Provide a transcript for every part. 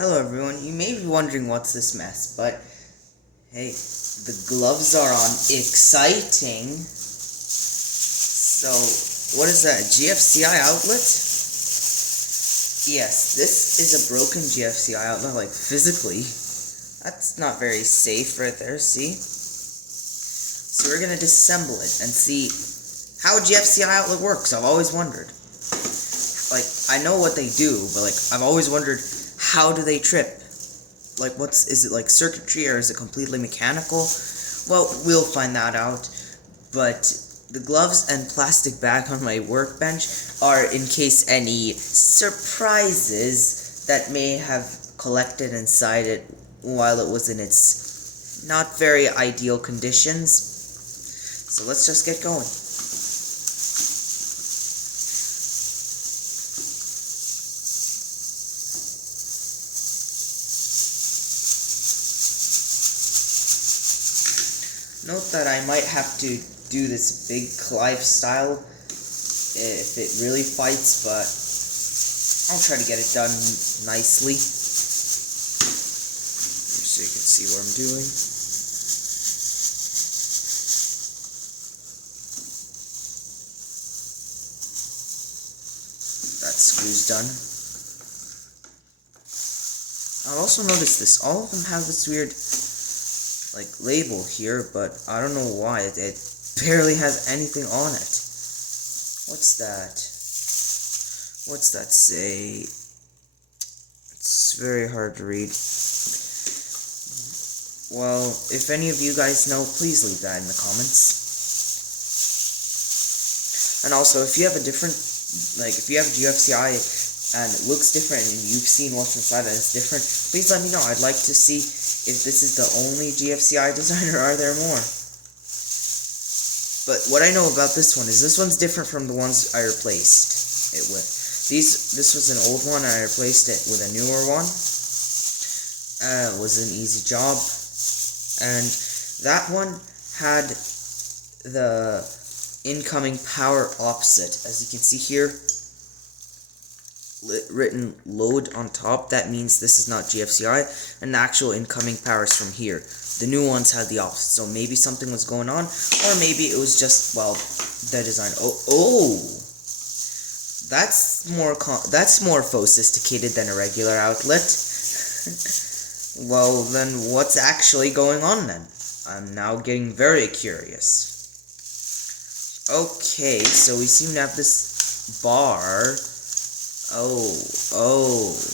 Hello everyone, you may be wondering what's this mess, but hey, the gloves are on. Exciting. So, what is that, GFCI outlet? Yes, this is a broken GFCI outlet, like physically. That's not very safe right there, see? So we're gonna disassemble it and see how a GFCI outlet works. I've always wondered. Like, I know what they do, but like, I've always wondered, how do they trip? Like, is it like circuitry or is it completely mechanical? Well, we'll find that out. But the gloves and plastic bag on my workbench are in case any surprises that may have collected inside it while it was in its not very ideal conditions. So let's just get going. Note that I might have to do this big Clive style if it really fights, but I'll try to get it done nicely. So you can see what I'm doing. That screw's done. I've also noticed this. All of them have this weird like label here, but I don't know why. It barely has anything on it. What's that? What's that say? It's very hard to read. Well, if any of you guys know, please leave that in the comments. And also, if you have a different, like, if you have a GFCI and it looks different and you've seen what's inside and it's different, please let me know. I'd like to see if this is the only GFCI design or are there more. But what I know about this one is this one's different from the ones I replaced it with. This was an old one and I replaced it with a newer one. It was an easy job. And that one had the incoming power opposite. As you can see here, written load on top. That means this is not GFCI, and the actual incoming power is from here. The new ones had the opposite, so maybe something was going on, or maybe it was just, well, the design. That's more sophisticated than a regular outlet. Well, then what's actually going on then? I'm now getting very curious. Okay, so we seem to have this bar.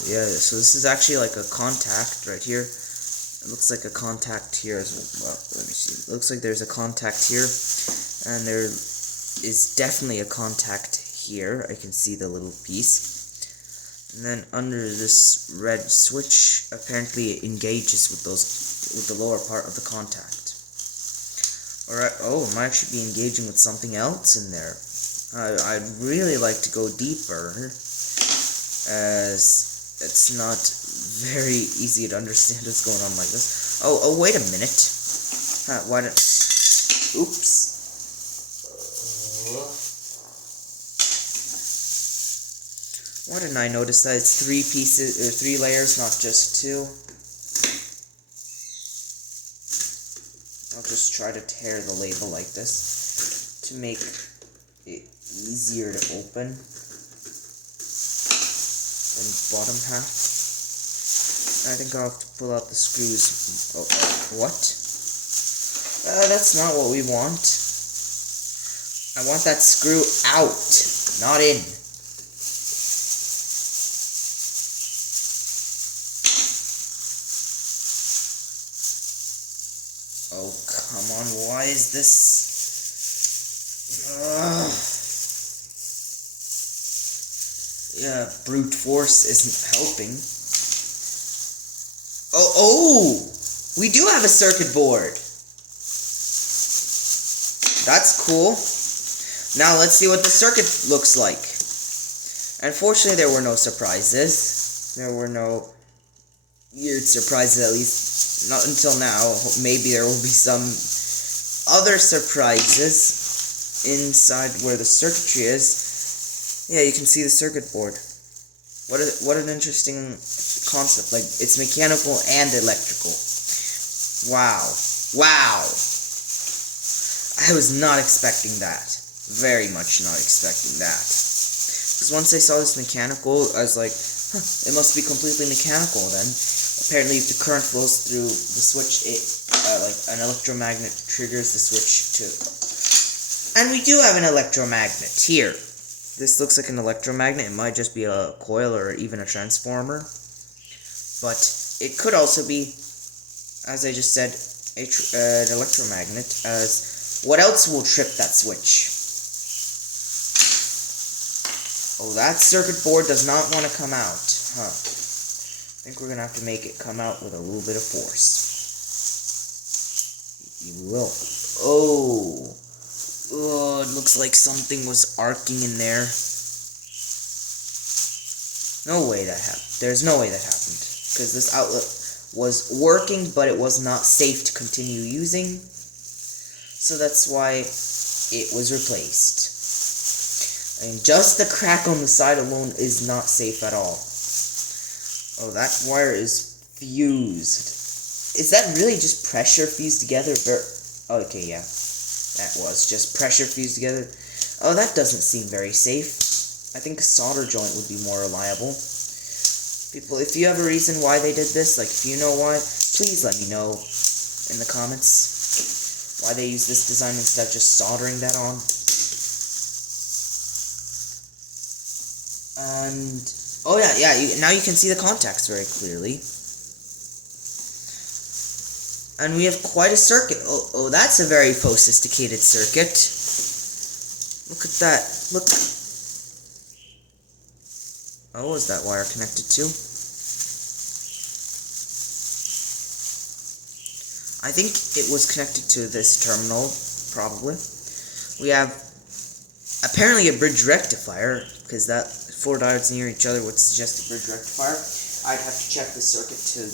Yeah, so this is actually like a contact right here. It looks like a contact here as well. Let me see. It looks like there's a contact here, and there is definitely a contact here. I can see the little piece. And then under this red switch, apparently it engages with the lower part of the contact. Alright, I might actually be engaging with something else in there. I'd really like to go deeper, as it's not very easy to understand what's going on like this. Oh, wait a minute. Oops. Why didn't I notice that it's 3 pieces, or 3 layers, not just 2? I'll just try to tear the label like this to make it easier to open. And bottom half. I think I'll have to pull out the screws. What? That's not what we want. I want that screw out, not in. Oh, come on, why is this? Yeah, brute force isn't helping. We do have a circuit board. That's cool. Now let's see what the circuit looks like. Unfortunately, there were no surprises. There were no weird surprises, at least not until now. Maybe there will be some other surprises inside where the circuitry is. Yeah, you can see the circuit board. What an interesting concept. Like, it's mechanical and electrical. Wow. Wow. I was not expecting that. Very much not expecting that. Because once I saw this mechanical, I was like, huh, it must be completely mechanical then. Apparently, if the current flows through the switch, like an electromagnet triggers the switch too. And we do have an electromagnet here. This looks like an electromagnet. It might just be a coil or even a transformer. But it could also be, as I just said, an electromagnet. As what else will trip that switch? Oh, that circuit board does not want to come out. Huh. I think we're going to have to make it come out with a little bit of force. You will. Oh. Oh, it looks like something was arcing in there. No way that happened. There's no way that happened. Because this outlet was working, but it was not safe to continue using. So that's why it was replaced. And just the crack on the side alone is not safe at all. Oh, that wire is fused. Is that really just pressure fused together? Okay, yeah. That was just pressure fused together. Oh, that doesn't seem very safe. I think a solder joint would be more reliable. People, if you have a reason why they did this, like if you know why, please let me know in the comments why they use this design instead of just soldering that on. And, oh yeah, now you can see the contacts very clearly. And we have quite a circuit. Oh, that's a very sophisticated circuit. Look at that. Look. Oh, what was that wire connected to? I think it was connected to this terminal, probably. We have apparently a bridge rectifier, because that 4 diodes near each other would suggest a bridge rectifier. I'd have to check the circuit to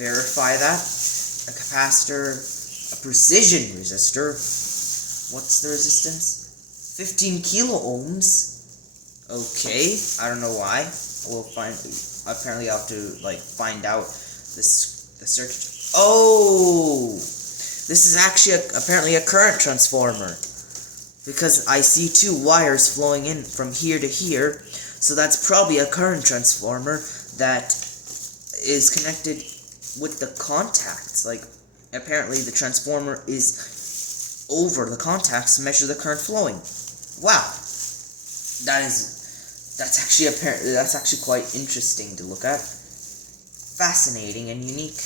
verify that. A capacitor, a precision resistor. What's the resistance? 15 kilo ohms. Okay, I don't know why. We'll find. Apparently, I'll have to find out the circuit. Oh, this is actually apparently a current transformer, because I see 2 wires flowing in from here to here. So that's probably a current transformer that is connected with the contacts. Like, apparently the transformer is over the contacts to measure the current flowing. Wow, that's actually quite interesting to look at. Fascinating and unique.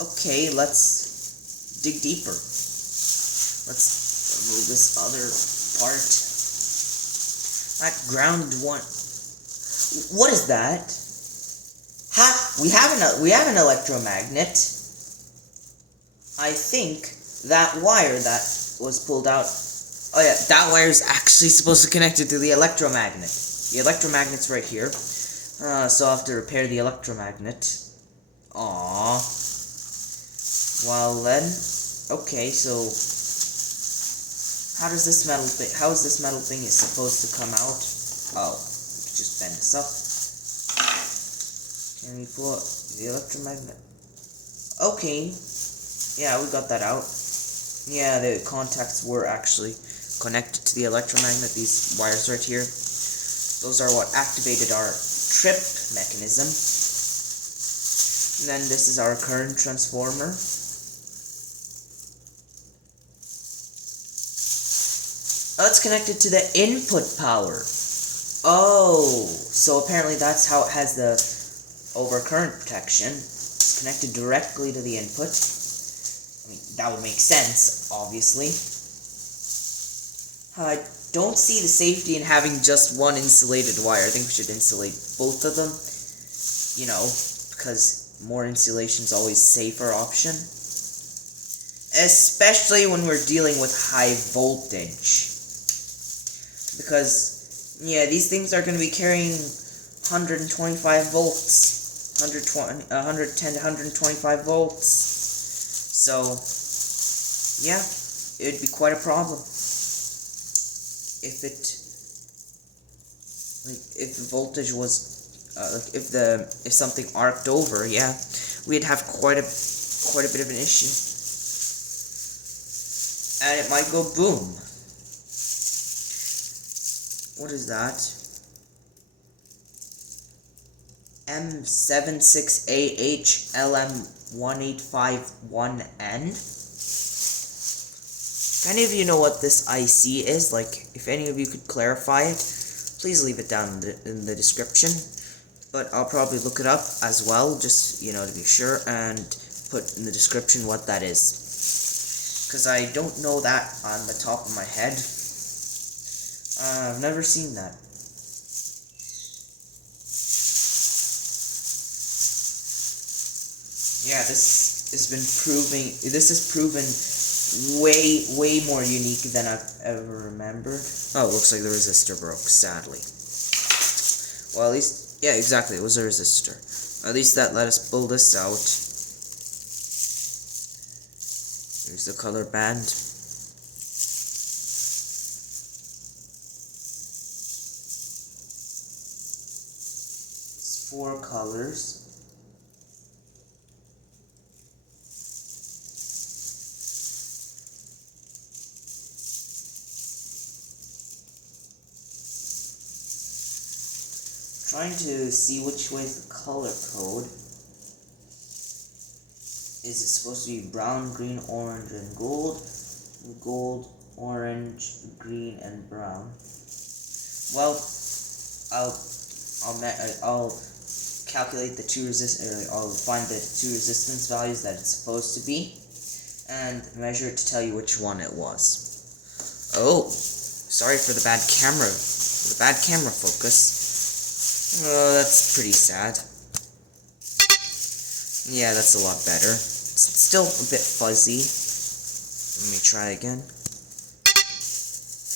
Okay, let's dig deeper. Let's remove this other part. That ground one. What is that? Ha! We have an electromagnet. I think that wire that was pulled out. Oh yeah, that wire is actually supposed to connect it to the electromagnet. The electromagnet's right here. So I'll have to repair the electromagnet. Aww. Well then, okay, so how is this metal thing is supposed to come out? Oh, just bend this up. Can we pull up the electromagnet? Okay. Yeah, we got that out. Yeah, the contacts were actually connected to the electromagnet. These wires right here. Those are what activated our trip mechanism. And then this is our current transformer. Oh, it's connected to the input power. Oh, so apparently that's how it has the overcurrent protection. It's connected directly to the input. I mean, that would make sense, obviously. I don't see the safety in having just one insulated wire. I think we should insulate both of them. You know, because more insulation is always a safer option. Especially when we're dealing with high voltage. Because, yeah, these things are going to be carrying 125 volts. 110 to 125 volts. So, yeah, it would be quite a problem if the voltage was like if something arced over, yeah, we'd have quite a bit of an issue, and it might go boom. What is that? M76AHLM1851N. If any of you know what this IC is, like, if any of you could clarify it, please leave it down in the description. But I'll probably look it up as well, just, to be sure, and put in the description what that is. Because I don't know that on the top of my head. I've never seen that. Yeah, this has proven way more unique than I've ever remembered. Oh, it looks like the resistor broke, sadly. Well, at least, yeah, exactly, it was a resistor. At least that let us pull this out. Here's the color band. It's 4 colors. Trying to see which way is the color code. Is it supposed to be brown, green, orange, and gold? Gold, orange, green, and brown. Well, I'll calculate the I'll find the 2 resistance values that it's supposed to be, and measure it to tell you which one it was. Oh, sorry for the bad camera focus. Oh, that's pretty sad. Yeah, that's a lot better. It's still a bit fuzzy. Let me try again.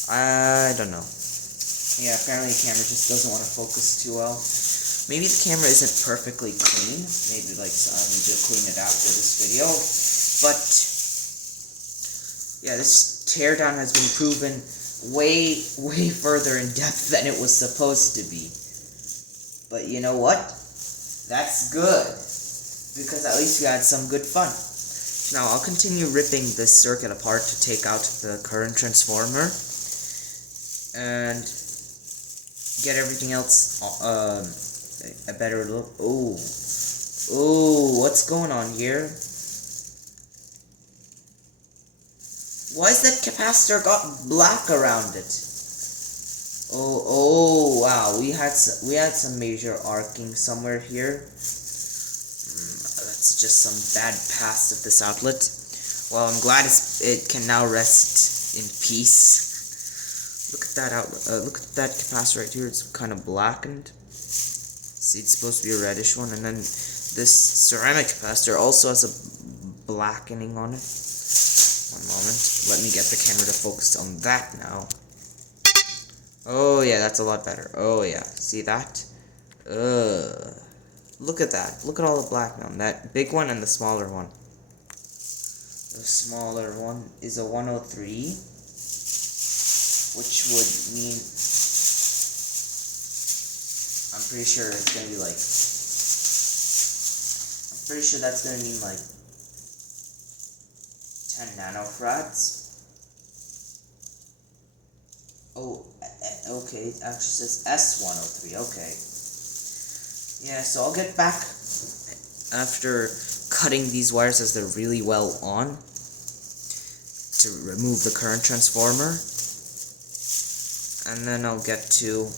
I don't know. Yeah, apparently the camera just doesn't want to focus too well. Maybe the camera isn't perfectly clean. Maybe, like, I need to clean it after this video. But, yeah, this teardown has been proven way further in depth than it was supposed to be. But you know what? That's good, because at least we had some good fun. Now I'll continue ripping this circuit apart to take out the current transformer and get everything else a better look. Oh, what's going on here? Why is that capacitor got black around it? Oh, wow, we had some major arcing somewhere here. That's just some bad pass of this outlet. Well, I'm glad it can now rest in peace. Look at that outlet. Look at that capacitor right here. It's kind of blackened. See, it's supposed to be a reddish one, and then this ceramic capacitor also has a blackening on it. One moment. Let me get the camera to focus on that now. Oh yeah, that's a lot better. Oh yeah, see that? Look at that. Look at all the black now. That big one and the smaller one. The smaller one is a 103, which would mean, I'm pretty sure it's gonna be like, I'm pretty sure that's gonna mean like 10 nanofarads. Oh, okay, it actually says S103, okay. Yeah, so I'll get back after cutting these wires as they're really well on to remove the current transformer. And then I'll get to,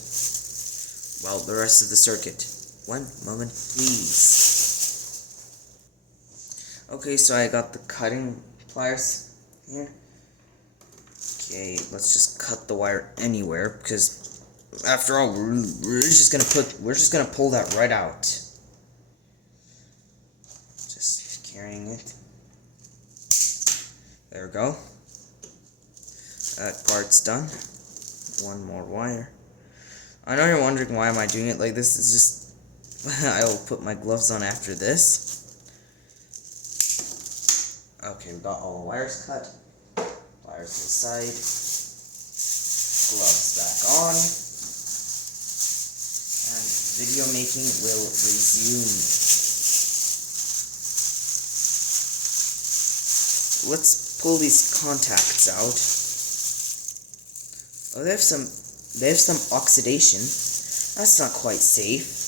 well, the rest of the circuit. One moment, please. Okay, so I got the cutting pliers here. Okay, let's just cut the wire anywhere, because after all, we're just gonna pull that right out. Just carrying it. There we go. That part's done. One more wire. I know you're wondering why am I doing it like this. It's just I will put my gloves on after this. Okay, we got all the wires cut. Wires to the side, gloves back on, and Video making will resume. Let's pull these contacts out. Oh, there's some oxidation. That's not quite safe.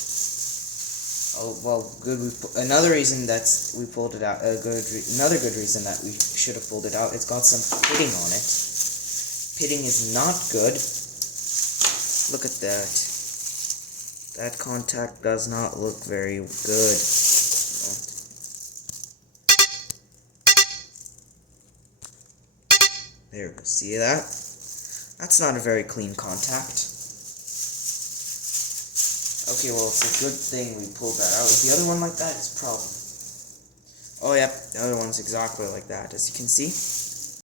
Oh well, good. Another reason that we pulled it out. Another good reason that we should have pulled it out. It's got some pitting on it. Pitting is not good. Look at that. That contact does not look very good. There we go. See that? That's not a very clean contact. Okay, well, it's a good thing we pulled that out. Is the other one like that? It's a problem. Oh, yep, the other one's exactly like that, as you can see.